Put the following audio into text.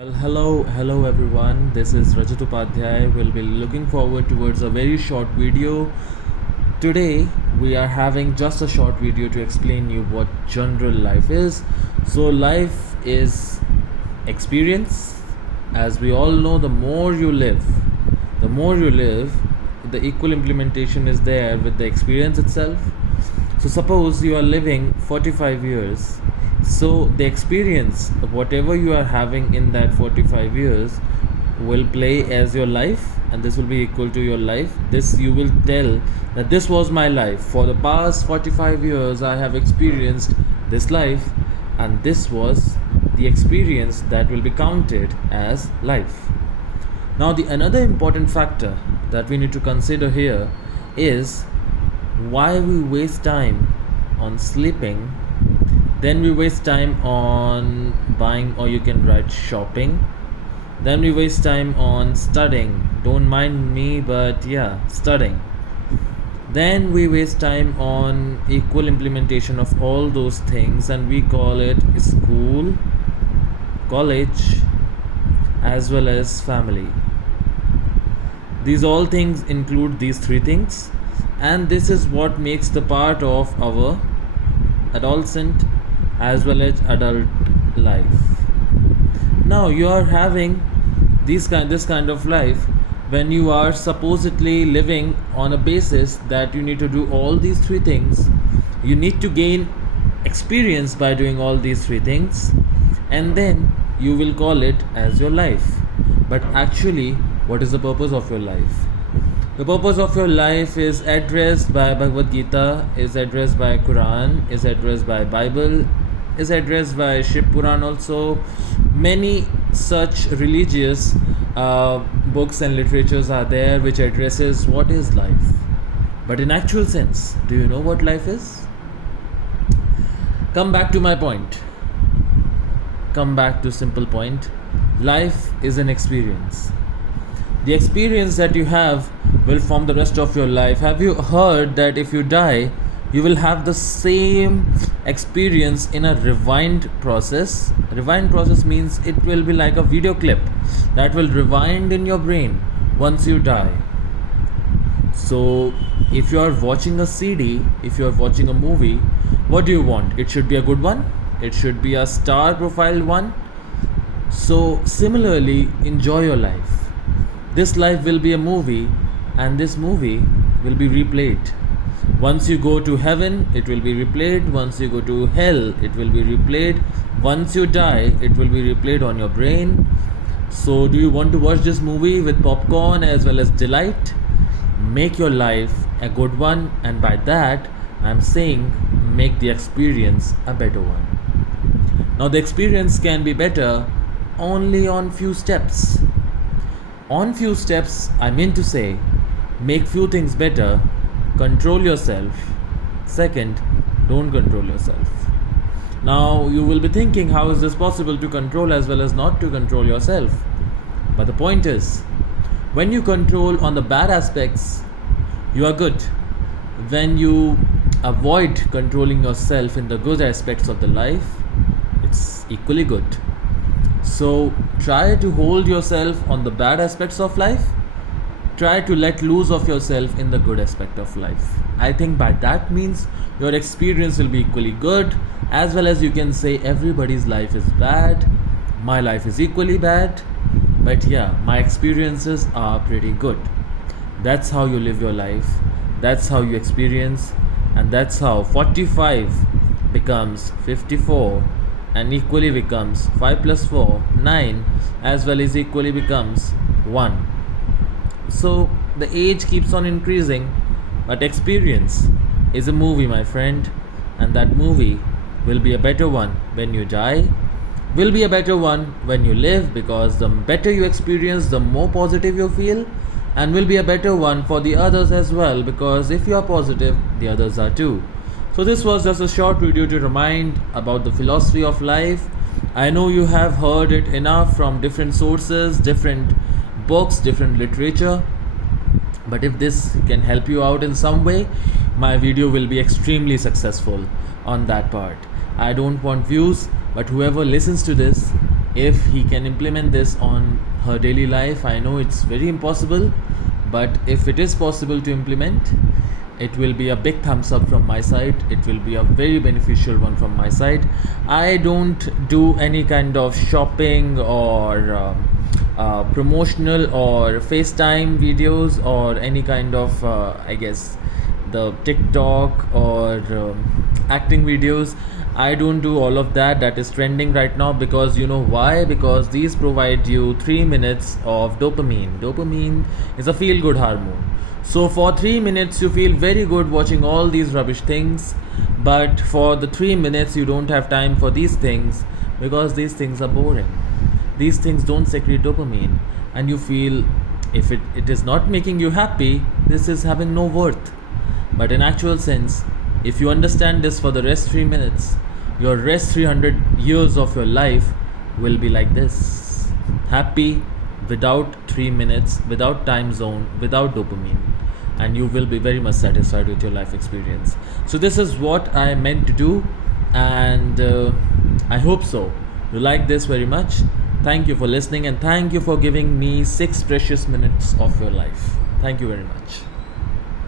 Well, hello everyone. This is Rajat Upadhyay. We'll be looking forward towards a very short video. Today, we are having just a short video to explain you what general life is. So, life is experience. As we all know, the more you live, the equal implementation is there with the experience itself. So suppose you are living 45 years. So the experience, whatever you are having in that 45 years, will play as your life, and this will be equal to your life. This you will tell that this was my life. For the past 45 years, I have experienced this life, and this was the experience that will be counted as life. Now, the another important factor that we need to consider here is why we waste time on sleeping, then we waste time on buying, or you can write shopping, then we waste time on studying. Don't mind me, but yeah, studying. Then we waste time on equal implementation of all those things, and we call it school, college, as well as family. These all things include these three things, and this is what makes the part of our adolescent as well as adult life. Now you are having this kind of life when you are supposedly living on a basis that you need to do all these three things. You need to gain experience by doing all these three things, and then you will call it as your life. But actually, what is the purpose of your life? The purpose of your life is addressed by Bhagavad Gita, is addressed by Quran, is addressed by Bible, is addressed by Shiv Puran also. Many such religious books and literatures are there which addresses what is life. But in actual sense, do you know what life is? Come back to my point. Come back to simple point. Life is an experience. The experience that you have will form the rest of your life. Have you heard that if you die, you will have the same experience in a rewind process? Rewind process means it will be like a video clip that will rewind in your brain once you die. So, if you are watching a CD, if you are watching a movie, what do you want? It should be a good one, it should be a star profile one. So, similarly, enjoy your life. This life will be a movie, and this movie will be replayed. Once you go to heaven, it will be replayed. Once you go to hell, it will be replayed. Once you die, it will be replayed on your brain. So, do you want to watch this movie with popcorn as well as delight? Make your life a good one, and by that, I'm saying make the experience a better one. Now, the experience can be better only on few steps. On few steps, I mean to say, make few things better, control yourself. Second, don't control yourself. Now, you will be thinking, how is this possible to control as well as not to control yourself? But the point is, when you control on the bad aspects, you are good. When you avoid controlling yourself in the good aspects of the life, it's equally good. So try to hold yourself on the bad aspects of life. Try to let loose of yourself in the good aspect of life. I think by that means your experience will be equally good, as well as you can say everybody's life is bad, my life is equally bad, but yeah, my experiences are pretty good. That's how you live your life, that's how you experience, and that's how 45 becomes 54, and equally becomes 5 plus 4, 9, as well as equally becomes 1. So the age keeps on increasing, but experience is a movie, my friend, and that movie will be a better one when you die, will be a better one when you live, because the better you experience, the more positive you feel, and will be a better one for the others as well, because if you are positive, the others are too. So this was just a short video to remind about the philosophy of life. I know you have heard it enough from different sources, different books, different literature, but if this can help you out in some way, my video will be extremely successful on that part. I don't want views, but whoever listens to this, if he can implement this on her daily life. I know it's very impossible, but if it is possible to implement, it will be a big thumbs up from my side. It will be a very beneficial one from my side. I don't do any kind of shopping or promotional or FaceTime videos or any kind of I guess the TikTok or acting videos. I don't do all of that. That is trending right now, because you know why? Because these provide you 3 minutes of dopamine. Dopamine is a feel good hormone. So for 3 minutes you feel very good watching all these rubbish things, but for the 3 minutes you don't have time for these things because these things are boring. These things don't secrete dopamine, and you feel if it is not making you happy, this is having no worth. But in actual sense, if you understand this for the rest 3 minutes, your rest 300 years of your life will be like this. Happy without 3 minutes, without time zone, without dopamine. And you will be very much satisfied with your life experience. So this is what I meant to do, and I hope so. You like this very much. Thank you for listening, and thank you for giving me 6 precious minutes of your life. Thank you very much.